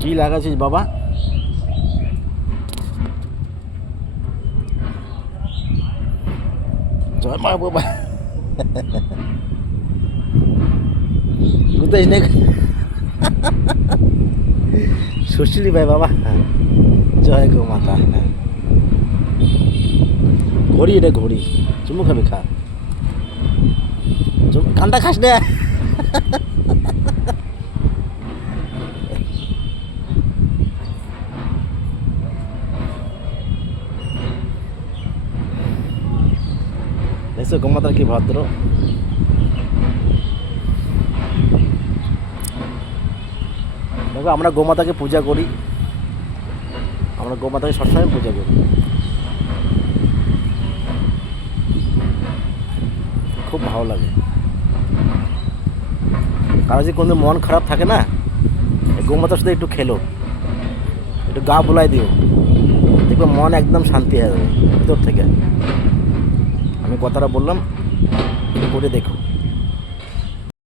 কি লাগাচ্ছিস বাবা? জয় মা বাবা। কোথায় নে সুশীলি ভাই বাবা। জয় গো মাতা। ঘড়ি, এটা ঘড়ি। চুমু খাবি, খা। কানটা খাস না। দেখছো গোমাতার কি ভদ্র। দেখো আমরা গোমাতাকে পূজা করি, আমরা গোমাতাকে সবসময় পূজা করি। খুব ভালো লাগে। কারো যদি কোনো মন খারাপ থাকে না, গোমাতার সাথে একটু খেলো, একটু গা বুলাই দিও, দেখবে মন একদম শান্তি হয়ে যাবে ভিতর থেকে। আমি কথাটা বললাম, একটু করে দেখো।